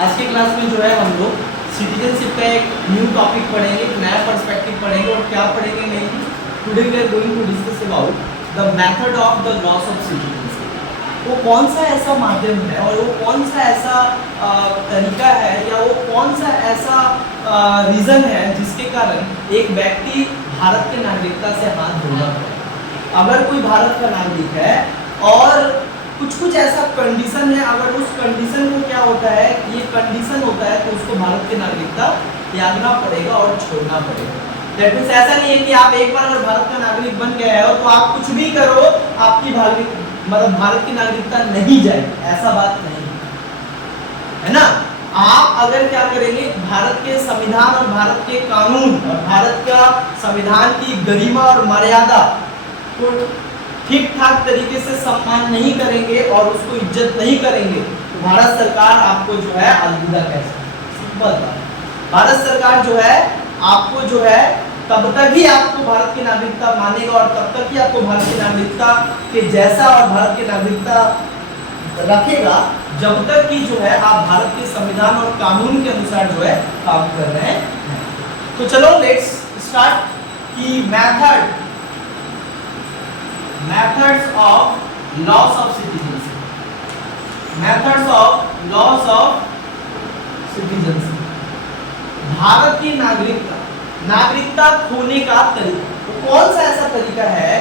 आज के क्लास में जो है हम लोग सिटीजनशिप का एक न्यू टॉपिक पढ़ेंगे, एक नया पर्सपेक्टिव पढ़ेंगे। और क्या पढ़ेंगे नहीं, today we are going to discuss about the method of the loss of citizenship. वो कौन सा ऐसा माध्यम है और वो कौन सा ऐसा तरीका है या वो कौन सा ऐसा रीज़न है जिसके कारण एक व्यक्ति भारत के नागरिकता से हाथ धोना पड़े। अगर कोई भारत का नागरिक है और कुछ ऐसा कंडीशन है, अगर उस कंडीशन को क्या होता है, ये कंडीशन होता है तो उसको भारत की नागरिकता त्यागना पड़ेगा और छोड़ना पड़ेगा। दैट मींस ऐसा नहीं है कि आप एक बार अगर भारत का नागरिक बन गए हो तो आप कुछ भी करो आपकी भारत की नागरिकता नहीं जाएगी, ऐसा बात नहीं है ना। आप अगर क्या करेंगे, भारत के संविधान और भारत के कानून और भारत का संविधान की गरिमा और मर्यादा को ठीक ठाक तरीके से सम्मान नहीं करेंगे और उसको इज्जत नहीं करेंगे तो भारत सरकार आपको जो है अलविदा कह सकती है। सिंपल बात। भारत सरकार जो है आपको जो है तब तक ही आपको भारत की नागरिकता मानेगा और तब तक ही आपको भारत की नागरिकता के जैसा और भारत की नागरिकता रखेगा जब तक कि जो है आप भारत के संविधान और कानून के अनुसार जो है काम कर रहे हैं। तो चलो लेट्स स्टार्ट की methods of loss of citizenship। methods of loss of citizenship। Bharat की नागरिकता खोने का तरीका, वो कौन सा ऐसा तरीका है,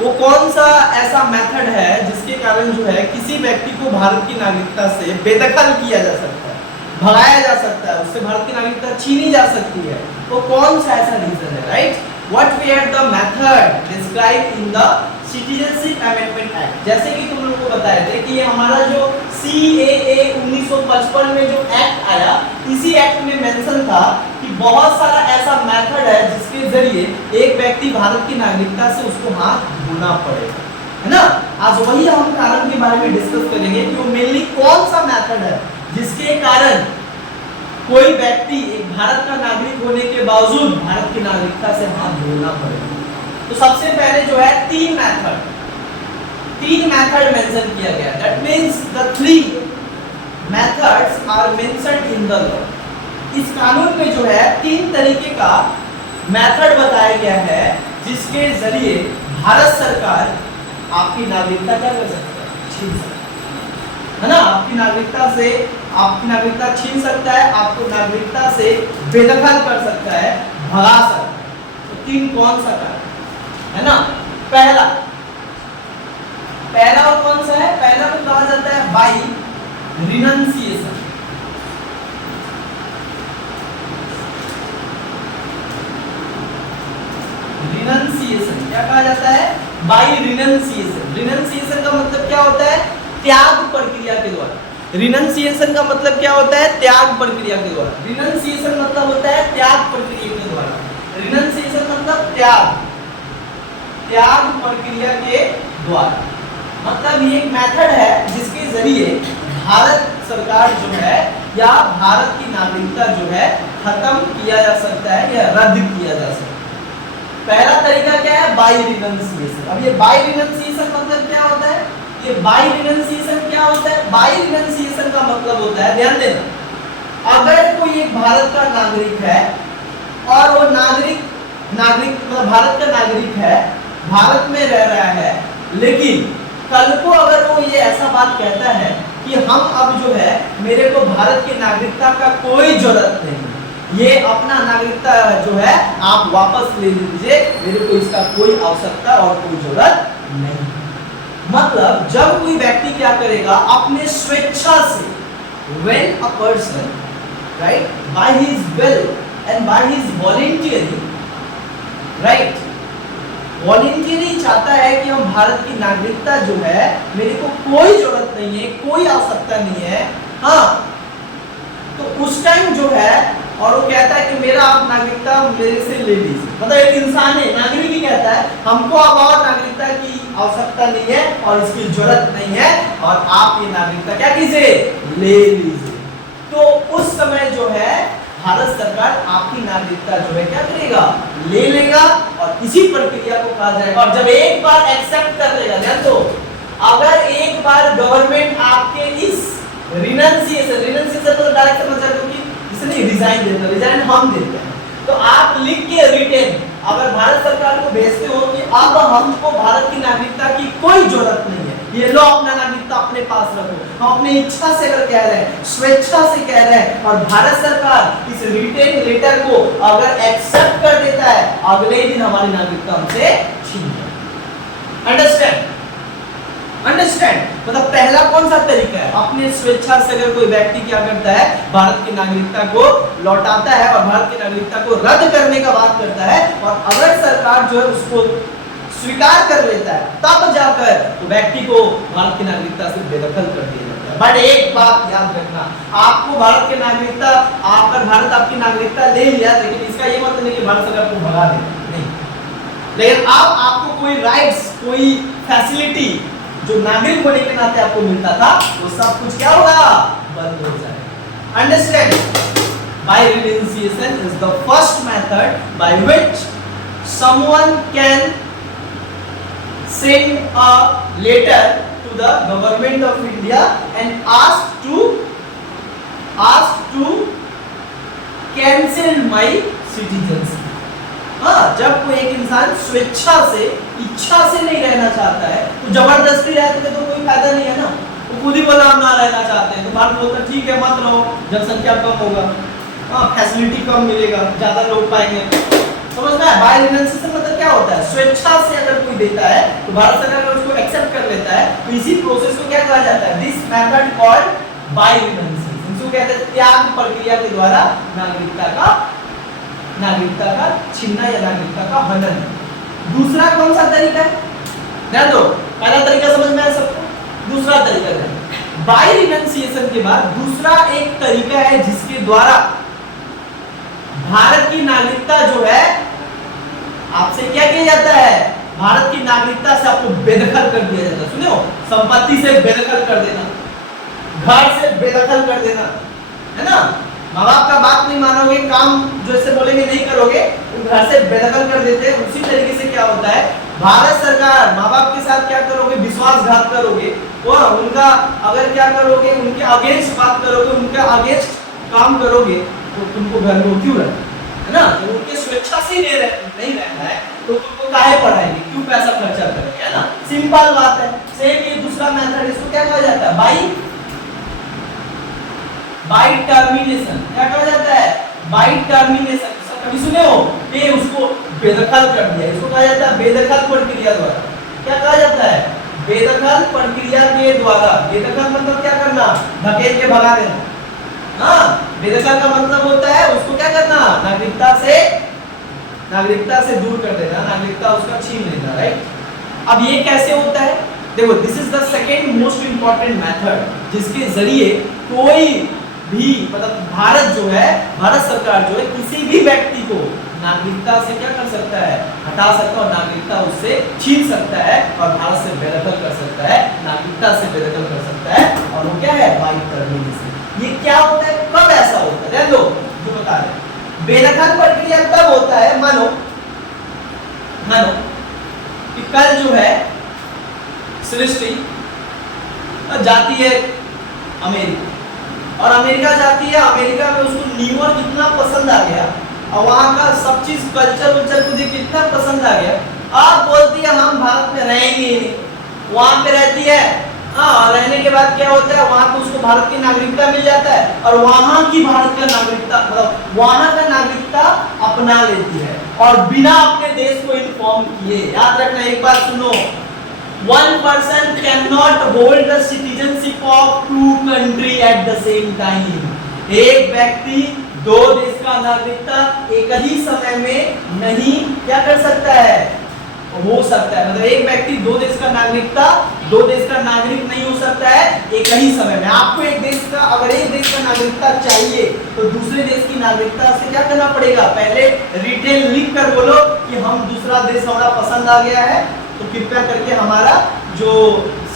वो कौन सा ऐसा मेथड है जिसके कारण जो है किसी व्यक्ति को भारत की नागरिकता से बेदखल किया जा सकता है, भगाया जा सकता है, उससे भारत की नागरिकता छीनी जा सकती है। वो कौन सा ऐसा रीजन है, right? What were the method described in the Citizenship Amendment Act? जैसे कि तुम लोगों को बताए थे कि ये हमारा जो CAA 1955 में जो एक्ट आया, इसी एक्ट में मेंशन था कि बहुत सारा ऐसा मेथड है जिसके जरिए एक व्यक्ति भारत की नागरिकता से उसको हाथ धोना पड़ेगा, है ना। आज वही हम कारण के बारे में डिस्कस करेंगे कि वो मेनली कौन सा मेथड है जिसके कारण कोई व्यक्ति एक भारत का नागरिक होने के बावजूद भारत की नागरिकता से हाथ धोना पड़ेगा। तो सबसे पहले जो है तीन मेथड मेंशन किया गया। That means the three methods are mentioned in the law. इस कानून में जो है तीन तरीके का मेथड बताया गया है जिसके जरिए भारत सरकार आपकी नागरिकता क्या कर सकता है, छीन सकता है ना। आपकी नागरिकता छीन सकता है, आपको नागरिकता से बेदखल कर सकता है, भगा सकता है। तो तीन कौन सा कारण है ना। पहला और कौन सा है, पहला को कहा जाता है बाय रिनंसिएशन। रिनंसिएशन क्या कहा जाता है, बाय रिनंसिएशन। रिनंसिएशन का मतलब क्या होता है, त्याग प्रक्रिया के द्वारा। रिनंसिएशन का मतलब क्या होता है, त्याग प्रक्रिया के द्वारा। रिनंसिएशन मतलब होता है त्याग प्रक्रिया के द्वारा। रिनंसिएशन मतलब त्याग प्रक्रिया के द्वारा। मतलब ये एक मेथड है जिसके जरिए भारत सरकार जो है या भारत की नागरिकता जो है खत्म किया जा सकता है या रद्द किया जा सकता है। पहला तरीका क्या है, बाय रिनंसिएशन। अब ये बाय रिनंसिएशन मतलब क्या होता है, ये बाय रिनंसिएशन क्या होता है, बाय रिनंसिएशन का मतलब होता है, ध्यान देना, अगर कोई एक भारत का नागरिक है और वो नागरिक मतलब भारत का नागरिक है, भारत में रह रहा है, लेकिन कल को अगर वो ये ऐसा बात कहता है कि हम अब जो है मेरे को भारत की नागरिकता का कोई जरूरत नहीं, ये अपना नागरिकता जो है आप वापस ले लीजिए, मेरे को इसका कोई आवश्यकता और कोई जरूरत नहीं। मतलब जब कोई व्यक्ति क्या करेगा, अपने स्वेच्छा से, when a person, right, by his will and by his volunteering, right, voluntarily चाहता है कि हम भारत की नागरिकता जो है मेरे को कोई जरूरत नहीं है, कोई आवश्यकता नहीं है, हाँ, तो उस टाइम जो है और वो कहता है कि मेरा आप नागरिकता मेरे से ले लीजिए। मतलब एक इंसान है, नागरिक ही कहता है हमको अब और नागरिकता की आवश्यकता नहीं है और इसकी जरूरत नहीं है और आप ये नागरिकता क्या कीजिए, ले लीजिए। तो उस समय जो है भारत सरकार आपकी नागरिकता जो है क्या करेगा, ले लेगा और इसी प्रक्रिया को कहा जाएगा। और जब एक बार एक्सेप्ट कर लेगा, ध्यान दो, अगर एक बार गवर्नमेंट आपके इस रिनंसिएशन से तो डायरेक्ट समझ जाते हो कि इसने रिजाइन देता है, रिजाइन हम देते हैं। तो आप लिख के रिटेन अगर भारत सरकार को भेजते हो कि अब हमको भारत की नागरिकता की कोई जरूरत नहीं है, ये लो अपना नागरिकता अपने पास रखो, हम अपनी इच्छा से अगर कह रहे हैं, स्वेच्छा से कह रहे हैं, और भारत सरकार इस रिटेन लेटर को अगर एक्सेप्ट कर देता है, अगले दिन हमारी नागरिकता हमसे छीन जाए। अंडरस्टैंड? अंडरस्टैंड? मतलब पहला कौन सा तरीका है, अपने स्वेच्छा से अगर कोई व्यक्ति क्या करता है, भारत की नागरिकता को लौटाता है और भारत की नागरिकता को रद्द करने का बात करता है, और अगर सरकार जो है उसको स्वीकार कर लेता है, तब जाकर तो व्यक्ति को भारत की नागरिकता से बेदखल कर दिया जाता है। बट एक बात याद रखना, आपको भारत की नागरिकता, अगर भारत आपकी नागरिकता ले लिया, लेकिन इसका ये मतलब नहीं कि भारत सरकार को भगा दे, नहीं। लेकिन अब आपको कोई राइट्स, कोई फैसिलिटी जो नागरिक होने के नाते आपको मिलता था, वो सब कुछ क्या होगा, बंद हो जाएगा। Understand? By renunciation is the first method by which someone can send a letter to the government of India and ask to cancel my citizenship। हाँ, जब कोई एक इंसान स्वेच्छा से, इच्छा से नहीं रहना चाहता है, तो जबरदस्ती रहते तो कोई फायदा नहीं है ना। वो खुद ही बोला हम ना रहना चाहते हैं, तो भारत बोलता है ठीक है मत रहो, जनसंख्या कम होगा, हाँ फैसिलिटी कम मिलेगा, ज्यादा लोग पाएंगे। समझ में आया? बाय रिनंसिएशन मतलब क्या होता है, स्वेच्छा से अगर कोई देता है तो भारत सरकार अगर उसको एक्सेप्ट कर लेता है, तो इसी प्रोसेस को क्या कहा जाता है, this method called by renunciation. इसको कहते हैं त्याग प्रक्रिया के द्वारा नागरिकता का छीनना या नागरिकता का हनन। दूसरा कौन सा तरीका है, ध्यान दो, पहला तरीका समझ में आया सबको, दूसरा तरीका है बाय रिनंसिएशन के बाद दूसरा एक तरीका है जिसके द्वारा भारत की नागरिकता जो है आपसे क्या किया जाता है, भारत की नागरिकता से आपको बेदखल कर दिया जाता है। सुनो, संपत्ति से बेदखल कर देना, घर से बेदखल कर देना, है ना, माँ बाप का बात नहीं मानोगे, काम जो ऐसे बोलेंगे नहीं करोगे, घर से बेदखल कर देते हैं। उसी तरीके से क्या होता है, भारत सरकार माँ बाप के साथ क्या करोगे, विश्वासघात करोगे, वो उनका अगर क्या करोगे, उनके अगेंस्ट बात करोगे, उनके अगेंस्ट काम करोगे, तो तुमको घर में क्यों रहना है ना, तो उनके स्वेच्छा से नहीं रहना है, तो तुमको काहे पढ़ाएंगे, क्यों पैसा खर्चा करेंगे, है ना, सिंपल बात है। सेम ये दूसरा मेथड, इसको क्या कहा जाता है, बाय टर्मिनेशन। क्या कहा जाता है, बाय टर्मिनेशन। कभी सुने हो कि उसको बेदखल कर दिया, इसको कहा जाता है बेदखल प्रक्रिया द्वारा। क्या कहा जाता है, बेदखल प्रक्रिया के द्वारा। बेदखल मतलब क्या करना, धकेल के भगा देना। हाँ, बेदखल का मतलब होता है उसको क्या करना, नागरिकता से दूर कर देना, नागरिकता उसका छीन लेना, राइट। अब ये कैसे होता है, देखो, this is the second most important method जिसके जरिए कोई भी मतलब भारत जो है, भारत सरकार जो है, किसी भी व्यक्ति को नागरिकता से क्या कर सकता है, हटा सकता है, और नागरिकता उससे छीन सकता है, और भारत से बेदखल कर सकता है, नागरिकता से बेदखल कर सकता है, और वो क्या है, बाय टर्मिनेशन। ये क्या होता है, कब ऐसा होता है, ध्यान दो, जो बता रहे, बेदखल प्रक्रिया तब होता है, मानो कि कल जो है सृष्टि जाती है अमेरिका, और अमेरिका जाती है, अमेरिका में उसको न्यूयॉर्क इतना पसंद आ गया, और वहाँ का सब चीज कल्चर को देख इतना पसंद आ गया, अब बोलती है हम भारत में रहेंगे नहीं, वहाँ पे रहती है। हाँ, रहने के बाद क्या होता है, वहाँ पे उसको भारत की नागरिकता मिल जाता है, और वहाँ की भारत का नागरिकता मतलब वहाँ का नागरिकता अपना लेती है, और बिना अपने देश को इन्फॉर्म किए। याद रखना, एक बार सुनो, one person cannot hold the citizenship of two country at the same time। एक व्यक्ति दो देश का नागरिकता एक ही समय में नहीं क्या कर सकता है, हो सकता है। मतलब एक व्यक्ति दो देश का नागरिक नहीं हो सकता है एक ही समय में। आपको एक देश का, अगर एक देश का नागरिकता चाहिए तो दूसरे देश की नागरिकता से क्या करना पड़ेगा, पहले रिटेल लिख कर बोलो कि हम दूसरा देश हमारा पसंद आ गया है, तो कृपया करके हमारा जो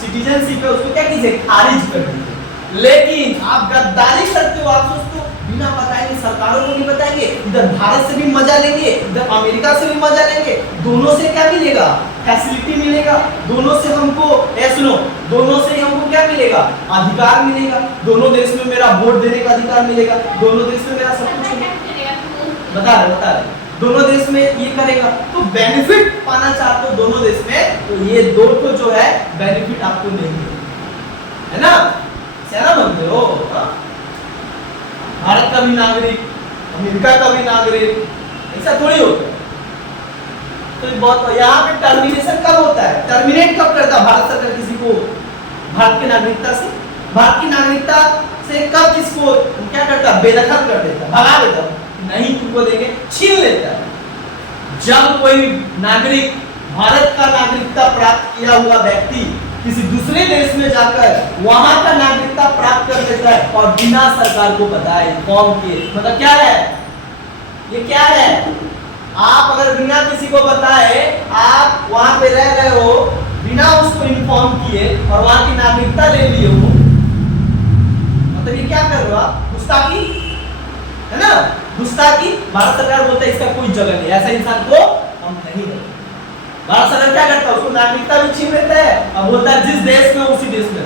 सिटीजनशिप है उसको क्या कीजिए, खारिज कर दीजिए। लेकिन आप गद्दारी करते हो, आप सोचते हो बिना बताएंगे, सरकारों को नहीं बताएंगे लेंगे, इधर भारत से भी मजा लेंगे, इधर अमेरिका से भी मजा लेंगे, दोनों से क्या मिलेगा? फैसिलिटी मिलेगा, दोनों से हमको सुनो, दोनों से हमको क्या मिलेगा? अधिकार मिलेगा, दोनों देश में मेरा वोट देने का अधिकार मिलेगा, दोनों देश में मेरा सब कुछ मिलेगा। बता रहे दोनों देश में ये करेगा, तो बेनिफिट पाना चाहते हो दोनों देश में, तो ये दो तो जो है बेनिफिट आपको नहीं है ना, सेना बनते हो। भारत का भी नागरिक, अमेरिका का भी नागरिक, ऐसा थोड़ी होता है। तो बहुत यहाँ पे टर्मिनेशन कब होता है? टर्मिनेट कब करता है भारत सरकार किसी को भारत की नागरिकता से? भारत की नागरिकता से कब किसको क्या करता है? बेदखल कर देता है, भगा देता है, नहीं तुमको देंगे, छीन लेता है। जब कोई नागरिक, भारत का नागरिकता प्राप्त किया हुआ व्यक्ति किसी दूसरे देश में जाकर वहां का नागरिकता प्राप्त कर लेता है और बिना सरकार को बताए, इन्फॉर्म किए, मतलब क्या है ये? क्या है? आप अगर बिना किसी को बताए आप वहां पे रह रहे हो, बिना उसको इन्फॉर्म किए और वहां की नागरिकता ले लिए हो, मतलब ये क्या कर रहे हो आप? गुस्ताखी है ना, गुस्ताखी। भारत सरकार बोलता है इसका कोई जगह नहीं, ऐसा इंसान को हम नहीं देंगे। भारत सरकार क्या करता है? उसको नागरिकता भी छीन लेता है और बोलता है जिस देश में उसी देश में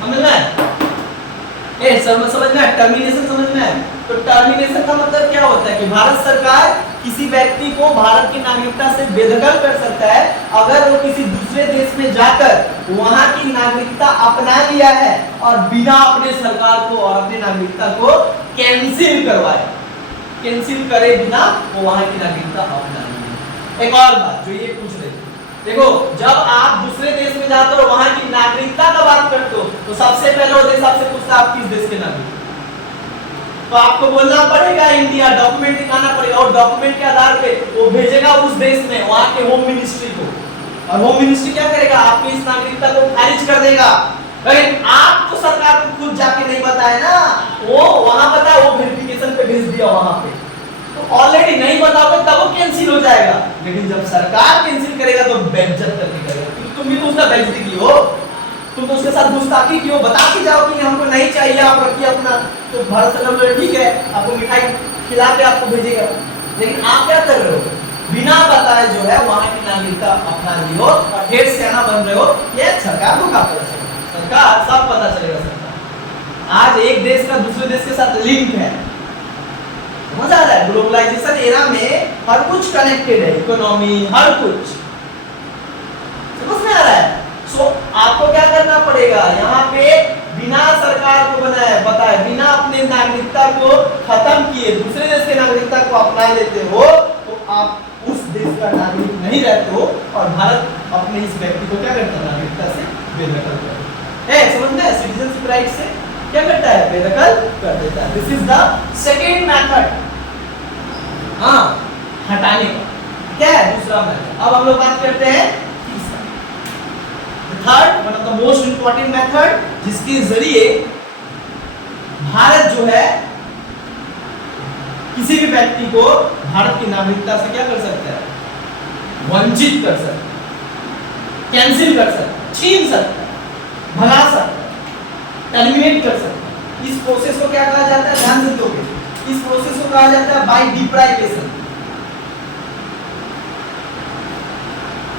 समझ में समझ में टर्मिनेशन समझ में। तो टर्मिनेशन का मतलब क्या होता है कि भारत सरकार किसी व्यक्ति को भारत की नागरिकता से बेदखल कर सकता है अगर वो किसी दूसरे देश में जाकर वहां की नागरिकता अपना लिया है और बिना अपने सरकार को और अपनी नागरिकता को कैंसिल करवाए, कैंसिल करे बिना वो वहां की नागरिकता अपना लिया। एक और बात जो ये पूछ रहे थे, देखो जब आप दूसरे देश में जाते हो वहां की नागरिकता का बात करते हो तो सबसे पहले वो देश आपसे पूछता है आप किस देश के नागरिक, तो आपको बोलना पड़ेगा इंडिया, डॉक्यूमेंट दिखाना पड़ेगा और डॉक्यूमेंट के आधार पे वो भेजेगा उस देश में वहां के होम मिनिस्ट्री को, और होम मिनिस्ट्री क्या करेगा? आपकी इस नागरिकता को खारिज कर देगा। लेकिन आप तो सरकार को खुद जाके नहीं बताए ना, वो वहां पता वो वेरिफिकेशन पे भेज दिया वहां पे, तो ऑलरेडी नहीं बताओगे तब वो कैंसिल हो जाएगा। लेकिन जब सरकार कैंसिल करेगा तो बेइज्जत करके करेगा, तुम भी तो उसका बेइज्जती की हो, तुम तो उसके साथ गुस्ताखी की हो, बता के जाओ कि हमको नहीं चाहिए, आप रखिए अपना। तो भारत सरकार ठीक है आपको मिठाई खिला के आपको भेजेगा, लेकिन आप क्या कर रहे हो? बिना बताए जो है वहां की नागरिकता अपना ली हो और ढेर सेना बन रहे हो। ये सरकार को क्या पता चलेगा? सरकार सब पता चलेगा। सरकार आज एक देश का दूसरे देश के साथ लिंक है, समझ आ रहा है? ग्लोबलाइजेशन एरा में हर कुछ कनेक्टेड है, इकोनॉमी हर कुछ, समझ में आ रहा है? सो आपको क्या करना पड़ेगा? यहाँ पे बिना सरकार को बताए बिना अपने नागरिकता को खत्म किए दूसरे देश के नागरिकता को अपना लेते हो तो आप उस देश का नागरिक नहीं रहते हो और भारत अपने इस व्यक्ति को क्या करता है? नागरिकता से बेदखल करता है। समझ में? सिटीजनशिप राइट से क्या करता है? बेदखल कर देता है। This is the second method, हाँ हटाने का। क्या है दूसरा मेथड? अब हम लोग बात करते हैं third, one of the most important method, जिसके जरिए भारत जो है किसी भी व्यक्ति को भारत की नागरिकता से क्या कर सकता है? वंचित कर सकता है, कैंसिल कर सकता है, छीन सकता है, भगा सकता है, टर्मिनेट कर सकता है। इस प्रोसेस को क्या कहा जाता है? ध्यान से दोगे, इस प्रोसेस को कहा जाता है by deprivation.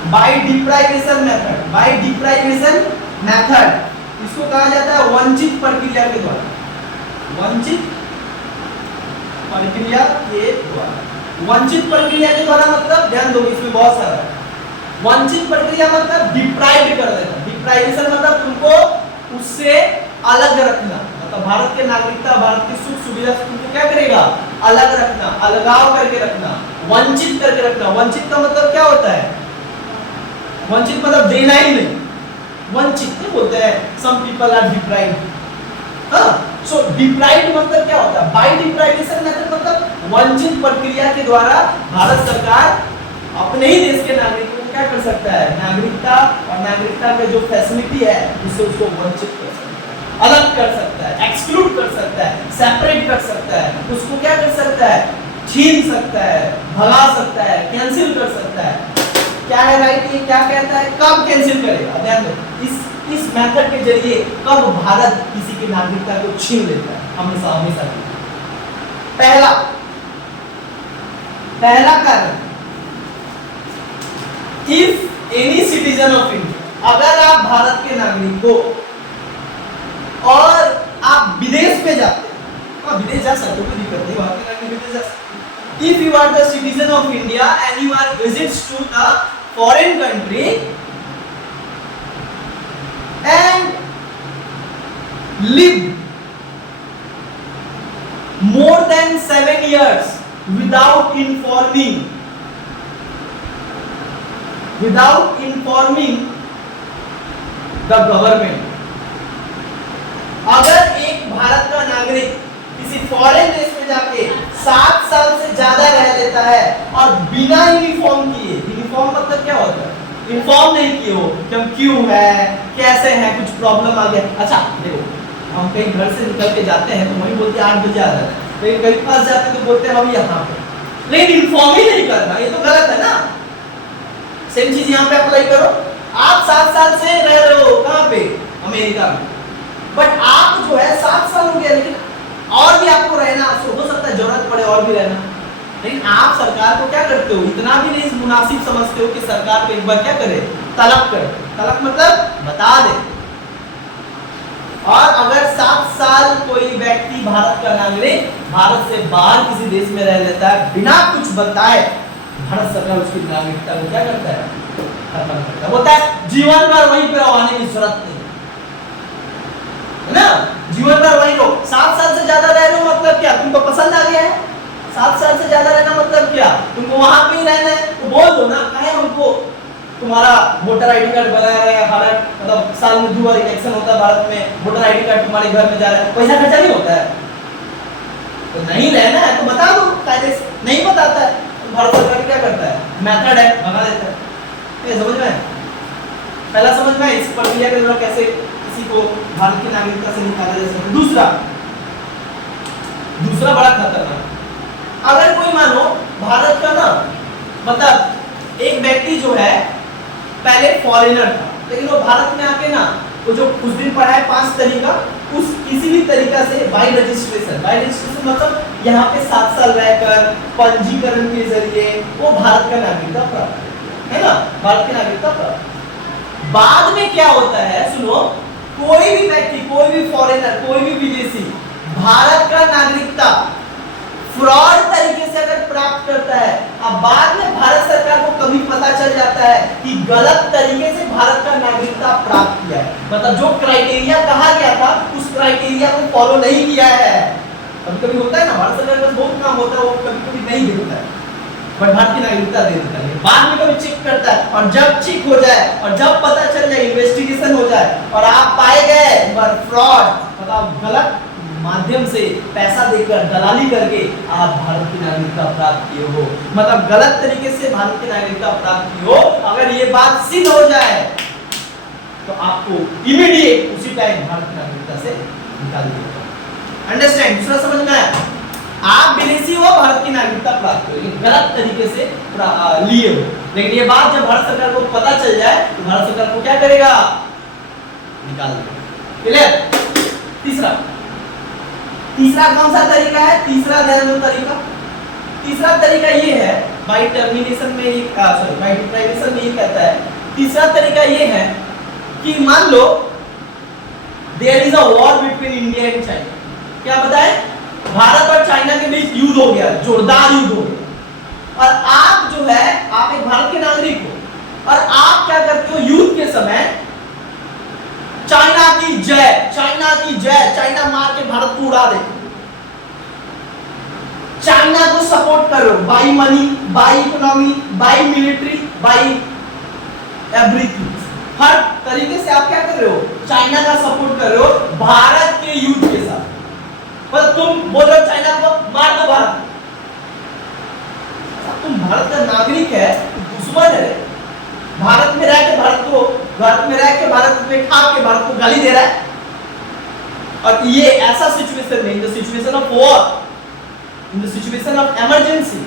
By deprivation method, by deprivation method इसको कहा जाता है वंचित प्रक्रिया के द्वारा, वंचित प्रक्रिया के द्वारा। वंचित प्रक्रिया के द्वारा मतलब ध्यान दो, इसमें बहुत सारा है। वंचित प्रक्रिया मतलब डिप्राइव्ड कर देना, डिप्राइवेशन मतलब तुमको उससे अलग रखना, मतलब भारत के नागरिकता, भारत की सुख सुविधा से तुमको क्या करेगा? अलग रखना, अलगाव करके रखना, वंचित करके रखना। वंचित का मतलब क्या होता है? वंचित मतलब देना ही नहीं, वंचित नहीं बोलते हैं, सम पीपल आर डिप्राइव्ड। हाँ, सो डिप्राइव्ड मतलब क्या होता है? बाय डिप्राइवेशन मेथड मतलब वंचित प्रक्रिया के द्वारा भारत सरकार अपने ही देश के नागरिकों को क्या कर सकता है? नागरिकता और नागरिकता के जो फैसिलिटी है उससे उसको वंचित कर सकता है, अलग कर सकता है, एक्सक्लूड कर सकता है, सेपरेट कर सकता है, उसको क्या कर सकता है? छीन सकता है, भगा सकता है, कैंसिल कर सकता है। क्या है राइट? ये क्या कहता है? कब कैंसिल करेगा? ध्यान दो, इस मेथड के जरिए कब भारत किसी की नागरिकता को छीन लेता है? हमेशा हमेशा पहला कारण, if any citizen of India, अगर आप भारत के नागरिक हो और आप विदेश में जाते हैं, आप विदेश जा सकते हो, कोई दिक्कत नहीं, वहां के नागरिक विदेश जा सकते हैं। If you are the citizen of India and you are visits to the foreign country and live more than 7 years without informing the government, अगर एक भारत का नागरिक किसी फॉरेन देश में जाके 7 साल से ज्यादा रह लेता है और बिना यूनिफॉर्म किए, यूनिफॉर्म मतलब क्या होता है, इन्फॉर्म नहीं किए हो कि हम क्यों है, कैसे हैं, कुछ प्रॉब्लम आ गया। अच्छा देखो, हम कहीं घर से निकल के जाते हैं तो वही बोलते हैं 8 बजे आ जाते हैं, कहीं कहीं पास जाते हैं तो बोलते हैं हम यहाँ पे, लेकिन इन्फॉर्म ही नहीं करना, ये तो गलत है ना। सेम चीज यहाँ पे अप्लाई करो, आप 7 साल से रह रहे हो कहाँ पे, अमेरिका में, बट आप जो है 7 साल हो गया, लेकिन और भी आपको रहना, हो सकता है जरूरत पड़े और भी रहना, लेकिन आप सरकार को क्या करते हो, इतना भी नहीं मुनासिब समझते हो कि सरकार को एक बार क्या करे, तलब करे। तलब मतलब बता दे। और अगर 7 साल कोई व्यक्ति भारत का नागरिक भारत से बाहर किसी देश में रह लेता है बिना कुछ बताए, भारत सरकार उसकी नागरिकता को क्या करता है, खत्म करता है, बोलता है जीवन भर वहीं पर रहने की जरूरत नहीं है ना, जीवन भर वहीं रहो। 7 साल से ज्यादा रह रहे हो मतलब क्या, तुमको पसंद आ गया है, 7 साल से ज्यादा रहना मतलब क्या, तुमको वहां पे ही रहना है, तो बोल दो ना, कहे हमको तुम्हारा वोटर आईडी कार्ड बनाया है, भारत मतलब साल में 2 बार इलेक्शन होता है भारत में, वोटर आईडी कार्ड तुम्हारे घर में जा रहा है, पैसा खर्चा नहीं होता है, तो नहीं रहना है तो बता दो कायदे से, नहीं बताता है तो भारत सरकार क्या करता है, मेथड है, भगा देता है। ये समझ में, पहला समझ में इस प्रक्रिया के द्वारा कैसे किसी को भारत की नागरिकता से निकाला जा सकता है। दूसरा बड़ा खतरनाक, अगर कोई मानो भारत का ना मतलब एक व्यक्ति जो है पहले फॉरेनर था, लेकिन वो भारत में आके ना वो जो कुछ दिन पढ़ा है 5 तरीका, उस किसी भी तरीका से बाय रजिस्ट्रेशन मतलब यहाँ पे 7 साल रहकर पंजीकरण के जरिए वो भारत का नागरिकता प्राप्त है ना, भारत की नागरिकता प्राप्त। बाद में क्या होता है सुनो, कोई भी व्यक्ति, कोई भी फॉरेनर, कोई भी विदेशी भारत का नागरिकता फ्रॉड तरीके से अगर प्राप्त करता है, अब बाद में भारत सरकार को कभी पता चल जाता है कि गलत तरीके से भारत का नागरिकता प्राप्त किया है, मतलब जो क्राइटेरिया कहा गया था उस क्राइटेरिया को फॉलो नहीं किया है। कभी कभी होता है ना, भारत सरकार का बहुत काम होता है, वो कभी कभी नहीं देता है, बट भारत की नागरिकता दे देता है, बाद में कभी चेक करता है, और जब चेक हो जाए और जब पता चल जाए, इन्वेस्टिगेशन हो जाए और आप पाए गए फ्रॉड, मतलब गलत माध्यम से पैसा देकर दलाली करके आप भारत की नागरिकता प्राप्त किए हो, मतलब गलत तरीके से भारत की नागरिकता प्राप्त की हो, अगर ये बात सिद्ध हो जाए तो आपको इमीडिएट उसी टाइम भारत की नागरिकता से निकाल दिया जाएगा। अंडरस्टैंड? दूसरा समझ में आया? आप विदेशी हो, भारत की नागरिकता प्राप्त हो, लेकिन गलत तरीके से लिए हो, लेकिन ये बात जब भारत सरकार को पता चल जाए तो भारत सरकार को क्या करेगा, निकाल देगा। क्लियर? तीसरा कौन सा तरीका है? तीसरा तरीका ये है, बाय टर्मिनेशन में बाय डिप्राइवेशन में ये कहता है, तीसरा तरीका ये है कि मान लो there is a war between India and China, क्या बताए, भारत और चाइना के बीच युद्ध हो गया, जोरदार युद्ध हो गया, और आप जो है, आप एक भारत के नागरिक हो और आप क्या करते हो, युद्ध के समय चाइना की जय, चाइना की जय, चाइना मार के भारत को उड़ा दे, चाइना को सपोर्ट करो, by money, by economy, by military, by everything, हर तरीके से आप क्या कर रहे हो, चाइना का सपोर्ट कर रहे हो भारत के युद्ध के साथ, पर तुम बोल रहे हो चाइना को मार दो भारत, तुम भारत का नागरिक है, दुश्मन है, भारत में रह के भारत में खा के भारत को गाली दे रहा है, और ये ऐसा सिचुएशन में, in the situation of war, in the situation of emergency,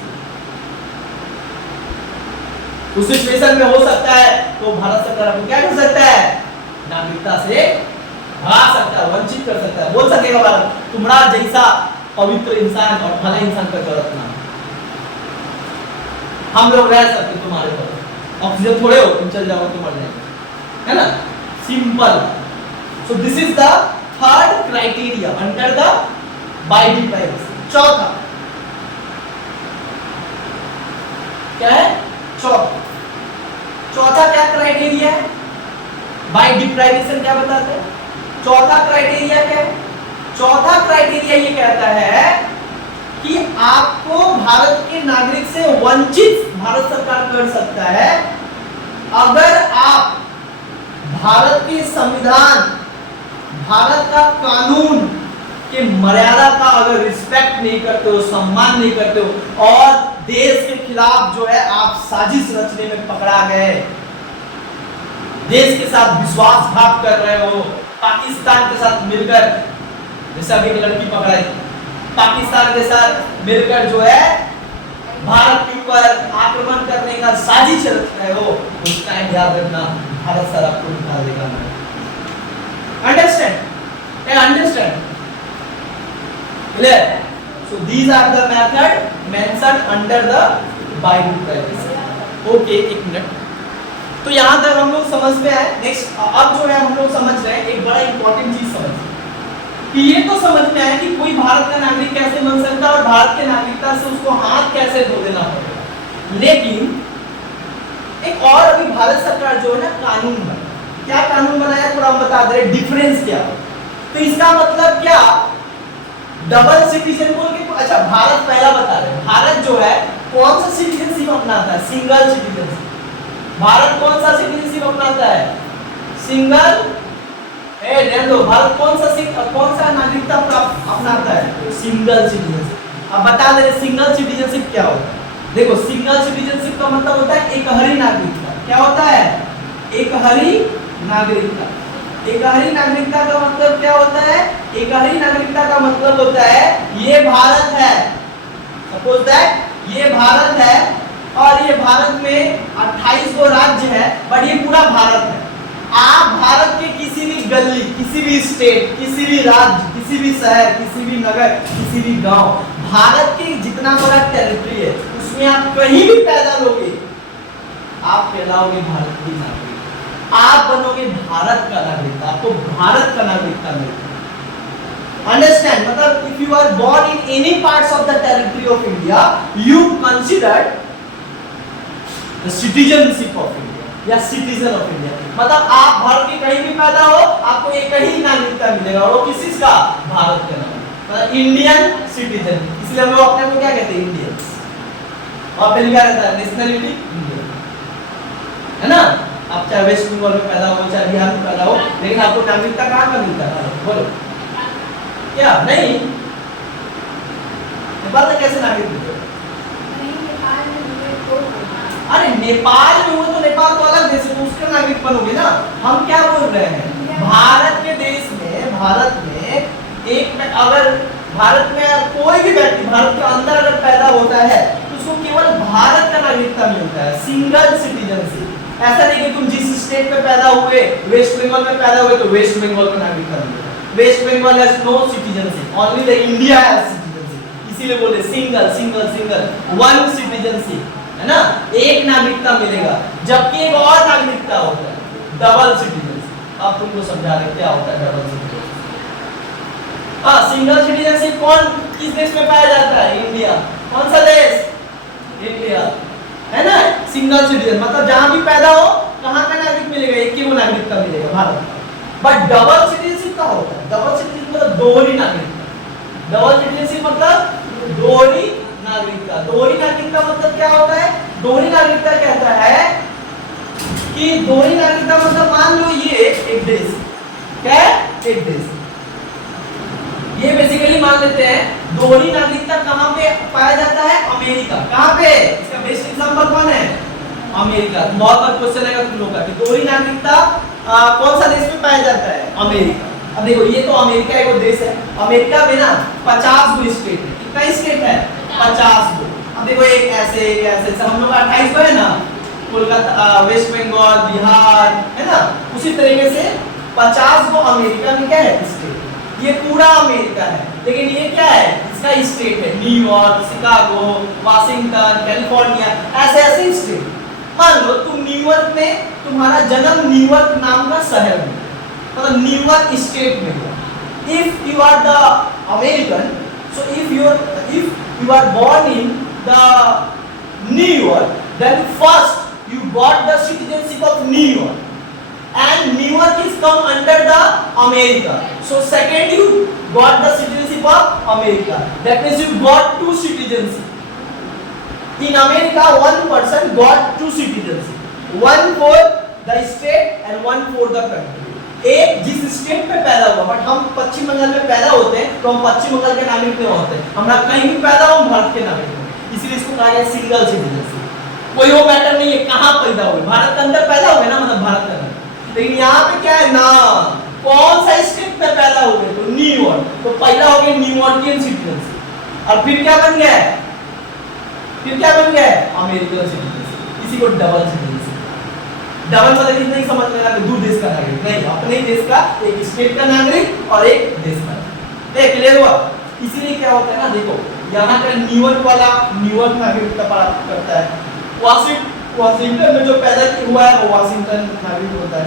उस सिचुएशन में हो सकता है तो भारत सरकार को क्या कर सकता है, नागरिकता से भगा सकता है, वंचित कर सकता है, बोल सकेगा भारत तुम्हारा जैसा पवित्र इंसान और भला इंसान का चौथा नाम। हम लोग रह सकते तुम्हारे पर, ऑक्सीजन थोड़े हो तुम चल जाओ तो मर जाएंगे, है ना, simple. So this is the third criteria under the biopiracy. चौथा क्या है? चौथा क्या क्राइटेरिया है? बाय डिप्राइवेशन क्या बताते हैं? चौथा क्राइटेरिया क्या है? चौथा क्राइटेरिया ये कहता है कि आपको भारत के नागरिक से वंचित भारत सरकार कर सकता है अगर आप भारत के संविधान, भारत का कानून के मर्यादा का अगर रिस्पेक्ट नहीं करते हो, सम्मान नहीं करते हो और देश के खिलाफ जो है आप साजिश रचने में पकड़ा गए, देश के साथ विश्वासघात कर रहे हो, पाकिस्तान के साथ मिलकर, जैसा अभी एक लड़की पकड़ाई, पाकिस्तान के साथ मिलकर जो है भारत के ऊपर आक्रमण करने का साजिश रच रहे हो, उस टाइम याद रखना भारत सर आपको निकाल देगा। Understand? Understand? Clear? So these are the method mentioned under the biopiracy. Okay, एक मिनट। तो यहां तक हम लोग समझ में आए। नेक्स्ट अब जो है हम लोग समझ रहे हैं एक बड़ा इंपॉर्टेंट चीज समझ कि ये तो समझ में आया कि कोई भारत का नागरिक कैसे बन सकता है और भारत के नागरिकता से उसको हाथ कैसे धो देना पड़ेगा, लेकिन एक और अभी भारत सरकार जो है ना कानून बनाया। क्या कानून बनाया थोड़ा हम बता दे, डिफरेंस क्या। तो इसका मतलब क्या, डबल सिटीजन बोल के, अच्छा भारत पहला बता रहे हैं, भारत जो है कौन सा सिटीजनशिप अपनाता है? Single citizenship. भारत कौन सा सिटीजनशिप अपनाता है? सिंगल। भारत कौन सा नागरिकता अपनाता है? Single citizenship. अब बता दे सिंगल सिटीजनशिप क्या होता है। देखो सिंगल सिटीजनशिप का मतलब होता है एकहरी नागरिकता। क्या होता है? एकहरी नागरिकता। एकहरी नागरिकता का मतलब क्या होता है? एकहरी नागरिकता का मतलब होता है ये भारत है, सपोज दैट ये भारत है और ये भारत में 28 गो राज्य है, बट ये पूरा भारत है। आप भारत के किसी भी गली, किसी भी स्टेट, किसी भी राज्य, किसी भी शहर, किसी भी नगर, किसी भी गांव, भारत के जितना बड़ा टेरिटरी है उसमें आप कहीं भी पैदा लोगे, आप कहलाओगे भारत की नागरिक, आप बनोगे भारत का नागरिक, आपको भारत का नागरिकता मिलेगा। अंडरस्टैंड? मतलब if you are born in any parts of the territory of India, you considered the citizenship of India या citizen of India। मतलब आप भारत के कहीं भी पैदा हो आपको एक ही नागरिकता मिलेगा और वो किसी का? भारत का नागरिक, मतलब इंडियन सिटीजन। इसलिए हम लोग अपने को क्या कहते हैं? इंडियंस। और पे लिखा रहता है नेशनलिटी इंडियन, है ना। आप चाहे वेस्ट बंगाल में पैदा हो, चाहे बिहार में पैदा हो, लेकिन आपको नागरिकता कहाँ का मिलता है? बोलो क्या? नहीं, नेपाल में कैसे नागरिक मिलते? अरे नेपाल में हो तो नेपाल तो अलग देश है, तो उसका नागरिक बनोगे ना। हम क्या बोल रहे हैं, भारत के देश में, भारत में एक अगर भारत में कोई भी व्यक्ति भारत के अंदर अगर पैदा होता है तो उसको केवल भारत का नागरिकता मिलता है, सिंगल सिटीजनशिप। ऐसा नहीं कि तुम जिस स्टेट में पैदा हुए, वेस्ट बंगाल में पैदा हुए तो वेस्ट बंगाल का नागरिकता मिलेगा। West Bengal has no citizenship, only the India has citizenship. इसीलिए बोले single single single, one citizenship, है ना, एक नागरिकता मिलेगा। जबकि एक और नागरिकता होता है डबल सिटीजनशिप। अब तुमको समझा रहे क्या होता है डबल सिटीजनशिप। हाँ, सिंगल सिटीजनशिप कौन किस देश में पाया जाता है? इंडिया। कौन सा देश? इंडिया, है ना। सिंगल सिटीजन मतलब जहां भी पैदा हो कहां का नागरिक मिलेगा? एक ही वो नागरिकता मिलेगा, भारत का। बट डबल सिटीजनशिप क्या होता है? डबल सिटीजनशिप मतलब दोहरी नागरिकता। डबल सिटीजनशिप मतलब दोहरी नागरिकता। दोहरी नागरिकता मतलब क्या होता है? दोहरी नागरिकता कहता है कि दोहरी नागरिकता मतलब मान लो ये एक देश, क्या है? एक देश। ये बेसिकली मान लेते हैं दोहरी नागरिकता कहां पे पाया जाता है? अमेरिका। कहां पे? इसका बेस्ट एग्जांपल कौन है? अमेरिका। बहुत बार क्वेश्चन आएगा तुम लोगों का कि दोहरी नागरिकता कौन सा देश में पाया जाता है? अमेरिका। अब देखो ये तो अमेरिका एक देश है, अमेरिका में ना 50 गो स्टेट है। कितना स्टेट है? 50 गो। अब देखो एक ऐसे हम लोग 28 गो है ना, कोलकाता, वेस्ट बंगाल, बिहार, है ना। उसी तरीके से 50 गो अमेरिका में क्या है? स्टेट। ये पूरा अमेरिका है, लेकिन ये क्या है? इसका जिसका स्टेट है न्यूयॉर्क, शिकागो, वाशिंगटन, कैलिफोर्निया, ऐसे ऐसे स्टेट। मान लो तुम न्यूयॉर्क में, तुम्हारा जन्म न्यूयॉर्क नाम का शहर में, मतलब न्यूयॉर्क स्टेट में हुआ। If you are the American, so if you are born in the New York, then first you got the citizenship of New York, and New York is come under the America. So second you got the citizenship of America. That means you got two citizenship. In America, one person got two citizenship. One for the state and one for the country. एक जिस state में पैदा हुआ, but हम पश्चिम बंगाल में पैदा होते हैं तो हम पश्चिम बंगाल के नागरिक नहीं होते, हमारा कहीं भी पैदा हो हम भारत के नागरिक हैं, इसलिए इसको कहा गया सिंगल सिटीजनशिप। कोई वो मैटर नहीं है कहाँ पैदा हुए, भारत के अंदर पैदा हुए ना, मतलब भारत के अंदर। लेकिन यहाँ पे क्या है ना, कौन सा स्टेट में पैदा हुए, तो न्यूयॉर्क, तो पहला हो गया न्यूयॉर्कियन सिटीजनशिप, और फिर क्या बन गया है, फिर क्या बन गया है, अमेरिकन सिटीजनशिप। इसी को डबल सिटीजनशिप। डबल मतलब नहीं समझ लेना कि दो देश का नागरिक नहीं, अपने देश का, एक स्टेट का नागरिक और एक देश का। क्लियर हुआ? इसीलिए क्या होता है ना, देखो यहाँ का न्यूयॉर्क वाला न्यूयॉर्क नागरिकता प्राप्त करता है, वाशिंगटन में जो पैदा हुआ है वो वाशिंगटन नागरिक होता है।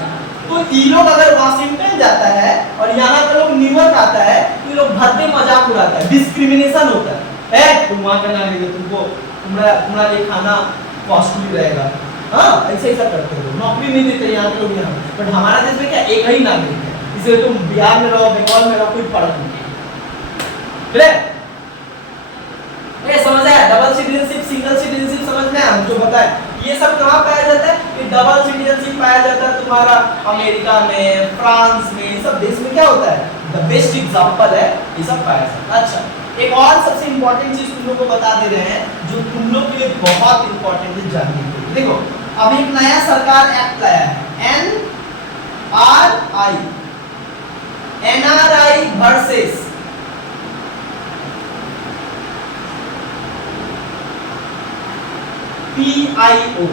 तो ये लोग अगर वाशिंगटन जाता है और यहाँ का लोग न्यूयॉर्क आता है, तो ये लोग भद्दे मजाक उड़ाता है, डिस्क्रिमिनेशन होता है, तुम वहाँ का नागरिक है, तुमको तुम्हारा लिए खाना कॉस्टली रहेगा, हाँ ऐसा करते हो, नौकरी नहीं देते यहाँ के लोग यहाँ। बट हमारा देश में क्या एक ही नागरिक है, इसलिए तुम बिहार में रहो, बंगाल में रहो, कोई फर्क नहीं। ये समझ आया? डबल सिटीजनशिप, सिंगल सिटीजनशिप समझ में आया? जो बताया ये सब कहाँ पाया जाता है, कि डबल सिटीजनशिप पाया जाता है तुम्हारा अमेरिका में, फ्रांस में, सब देश में क्या होता है, द बेस्ट एग्जांपल है, ये सब पाया जाता है। अच्छा, एक और सबसे इंपॉर्टेंट चीज तुम लोग को बता दे रहे हैं, जो तुम लोग के लिए बहुत इंपॉर्टेंट है जानने के लिए। देखो अब एक नया सरकार एक्ट लाया है, एनआरआई वर्सेस पीआईओ।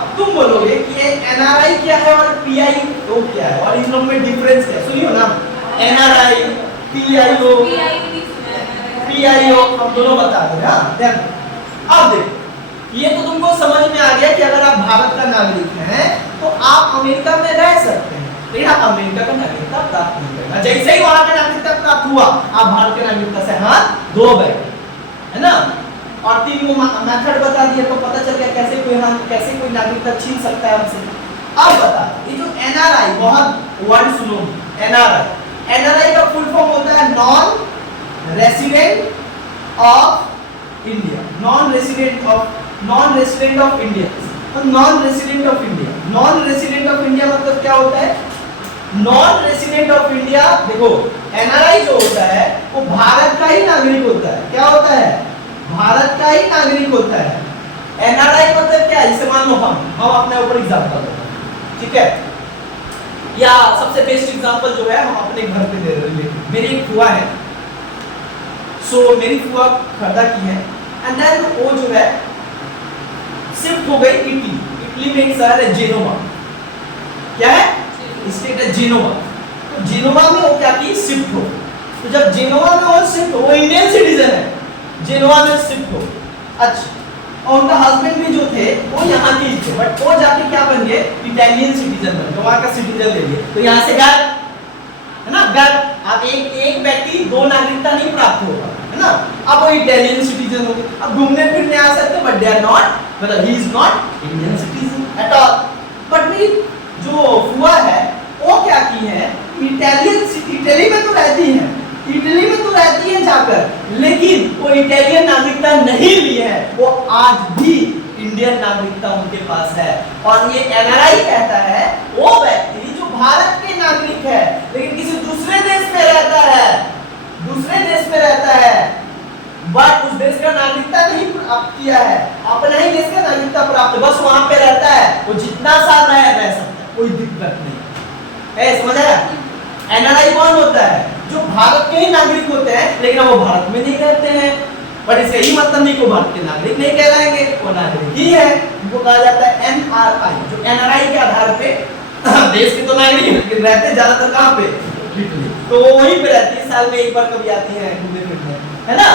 अब तुम बोलोगे कि एनआरआई क्या है और पीआईओ क्या है, और इन लोग में डिफरेंस क्या है? सुनियो ना, एनआरआई, पीआईओ हम दोनों बता दे। हाँ अब देखो, ये तो तुमको समझ में आ गया कि अगर आप भारत का नागरिक हैं तो आप अमेरिका में रह सकते हैं, लेकिन आप अमेरिका का नागरिकता प्राप्त नहीं करेंगे। जैसे ही वहां का नागरिकता प्राप्त हुआ, आप भारत के नागरिकता से हाथ धो बैठे, है ना। और तीन को मेथड बता दिया, तो पता चल गया कैसे कोई नागरिकता छीन सकता है हमसे। अब बता, ये जो एनआरआई, बहुत वर्ड सुनो, एनआरआई का फुल फॉर्म होता है non resident of India, non resident of India. तो नॉन रेसिडेंट ऑफ इंडिया मतलब क्या होता है, नॉन रेसिडेंट ऑफ इंडिया। देखो एनआरआई जो होता है वो भारत का ही नागरिक होता है। क्या होता है, भारत का ही नागरिक होता है। एनआरआई मतलब क्या है, जैसे मान लो हम अपने ऊपर एग्जांपल लेते हैं, ठीक है, या सबसे बेस्ट एग्जांपल जो है हम अपने घर पे दे रहे हैं। मेरी एक फुआ है, सो मेरी फुआ खर्दा की है, एंड देन वो जो है शिफ्ट हो गई इटली में एक शहर है जेनोवा। क्या है, स्टेट है जेनोवा। तो जेनोवा में वो क्या की, शिफ्ट हो। तो जब जेनोवा में वो शिफ्ट हो, वो इंडियन सिटीजन है, जेनोवा में शिफ्ट हो। अच्छा, और उनका हस्बैंड भी जो थे वो यहाँ के ही थे, बट वो जाके क्या बन गए, इटालियन सिटीजन बन गए, वहाँ का सिटीजन ले लिए। तो यहाँ से गए, है ना, गए। अब एक व्यक्ति दो नागरिकता नहीं प्राप्त होगा, है ना। अब वो इटालियन सिटीजन हो गए, अब घूमने फिरने आ सकते, बट दे आर नॉट, मतलब he is not Indian citizen at all. But मेरी जो फुआ है वो क्या की है, इटली में तो रहती है जाकर, लेकिन वो इटालियन नागरिकता नहीं ली है, वो आज भी इंडियन नागरिकता उनके पास है। और ये एनआरआई कहता है वो व्यक्ति जो भारत के नागरिक है लेकिन किसी दूसरे देश में रहता है, बट उस देश का नागरिकता नहीं प्राप्त किया है, अपना ही देश का नागरिकता प्राप्त, बस वहां पे रहता है, वो जितना साल रह सकता है, कोई दिक्कत नहीं है। समझ आया? एनआरआई कौन होता है, जो भारत के ही नागरिक होते हैं लेकिन वो भारत में नहीं रहते हैं, पर इसका ही मतलब नहीं को भारत के नागरिक नहीं कहलाएंगे, वो नागरिक ही है, उनको कहा जाता है एनआरआई। जो एनआरआई के आधार पे देश के तो नागरिक लेकिन रहते ज्यादातर कहाँ पे, इटली, तो वो वहीं पे रहती है, साल में एक बार कभी आती है घूमने फिरने, है ना।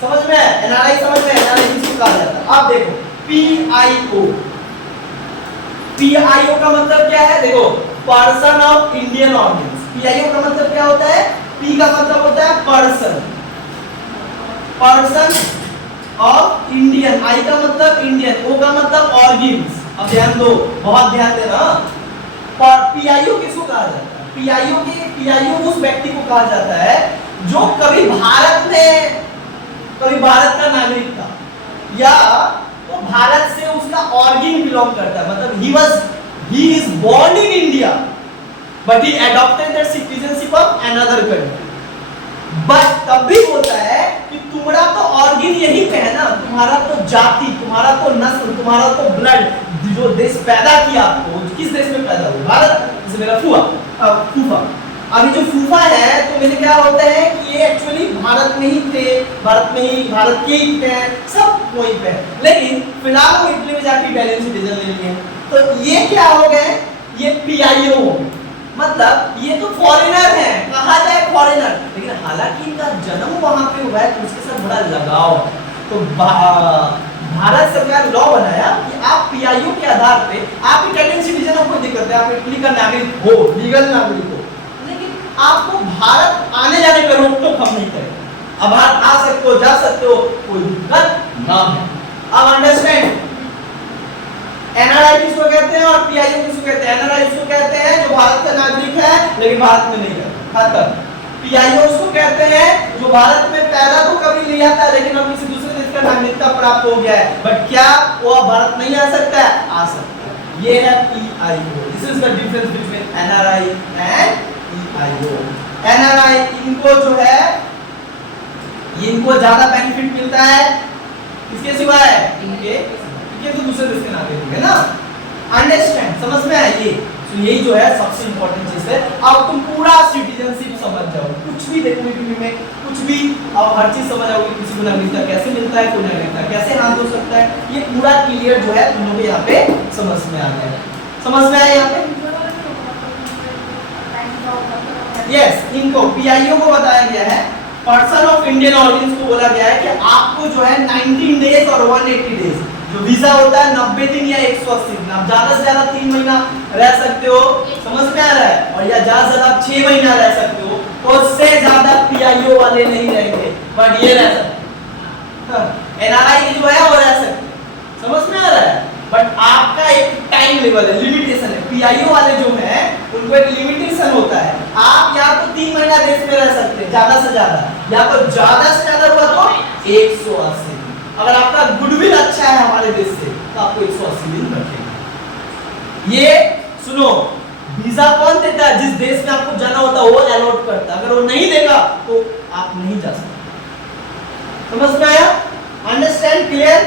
समझ में? एनआरआई समझ में? एनआरआई किसको कहा जाता है? अब देखो पीआईओ, पीआईओ का मतलब क्या है? देखो person of Indian organs. PIO का मतलब क्या होता है? पी का मतलब होता है पर्सन, पर्सन ऑफ इंडियन, आई का मतलब इंडियन, ओ का मतलब ऑर्गन्स। अब ध्यान दो, बहुत ध्यान देना। पीआईओ किसको कहा जाता है? पीआईओ उस व्यक्ति को कहा जाता है जो कभी भारत का नागरिक था, या तो भारत से उसका ऑर्गन बिलोंग करता है, मतलब he is born in India but he adopted the citizenship of another country। But तब भी बोलता है कि तुम्हारा तो ऑर्गन यही पे है ना, तुम्हारा तो जाति, तुम्हारा तो नस्ल, तुम्हारा तो ब्लड, जो देश पैदा किया आपको, किस देश में पैदा हुआ? भारत। जैसे मेरा फूफा, अभी जो फूफा है तो मेरे क्या होता है कि ये एक्चुअली भारत में ही थे, भारत के ही थे, सब वहीं पे है, लेकिन फिलहाल वो इटली में जाके इटालियन सिटीजन ले लिए। तो ये क्या हो गए? ये पीआईओ हो गए, मतलब ये तो फॉरेनर है, कहा जाए फॉरेनर, लेकिन हालांकि इनका जन्म वहां पे हुआ है तो उसके साथ बड़ा लगाव है। तो भारत सरकार लॉ बनाया कि आप पीआईओ के आधार पे आप इटालियन सिटीजन हो, कोई दिक्कत है, आप इटली का नागरिक हो, लीगल नागरिक हो, लेकिन आपको भारत आने जाने पर रोक टोक हम नहीं करेंगे। अब आप आ सकते हो, जा सकते हो, कोई दिक्कत ना है। अब अंडरस्टैंड? एनआरआई किसको कहते हैं और पीआईओ किसको कहते हैं? एनआरआई उसको कहते हैं जो भारत का नागरिक है लेकिन भारत में नहीं रहता, खत्म। पीआईओ उसको कहते हैं जो भारत में पैदा तो कभी नहीं आता लेकिन अब किसी दूसरे देश का नागरिकता प्राप्त हो गया है, बट क्या वो अब भारत नहीं आ सकता है? आ सकता है। ये है PIO. This is the difference between NRI and PIO. NRI इनको जो है, इनको ज्यादा बेनिफिट मिलता है, किसके सिवाय? इनके, ये तो दूसरे देश के नागरिक है ना। अंडरस्टैंड? समझ में आया? ये तो यही जो है सबसे इंपॉर्टेंट चीज है। अब तुम पूरा सिटीजनशिप समझ जाओ, कुछ भी देखो में कुछ भी, अब हर चीज समझ आओगे, किसी को नागरिकता कैसे मिलता है, कोई नागरिकता कैसे हाथ हो सकता है, ये पूरा क्लियर जो है तुम लोग यहाँ पे समझ में आ गया। समझ में आया यहाँ पे? यस, इनको पीआईओ को बताया गया है, पर्सन ऑफ इंडियन ऑर्गन्स को बोला गया है कि आपको जो है 19 डेज और 180 डेज जो वीजा होता है 90 दिन या 180 दिन, आप ज्यादा से ज्यादा 3 महीना रह सकते हो, समझ में आ रहा है, और या ज्यादा से ज्यादा 6 महीना रह सकते हो, तो उससे ज्यादा पीआईओ वाले नहीं रहेंगे, बट ये रह सकते। एनआरआई जो है वो रह सकते, समझ में आ रहा है, बट आपका एक टाइम लेवल है, लिमिटेशन है। पीआईओ वाले जो है उनको एक लिमिटेशन होता है, आप या तो 3 महीना देश में रह सकते हैं ज्यादा से ज्यादा, या तो ज्यादा से ज्यादा हुआ तो 180। अगर आपका गुडविल अच्छा है हमारे देश से तो आपको 180 दिन रखेंगे। ये सुनो, वीजा कौन देता है? जिस देश में आपको जाना होता है वो अलॉट करता है, अगर वो नहीं देगा तो आप नहीं जा सकते। समझ में आया? अंडरस्टैंड? क्लियर?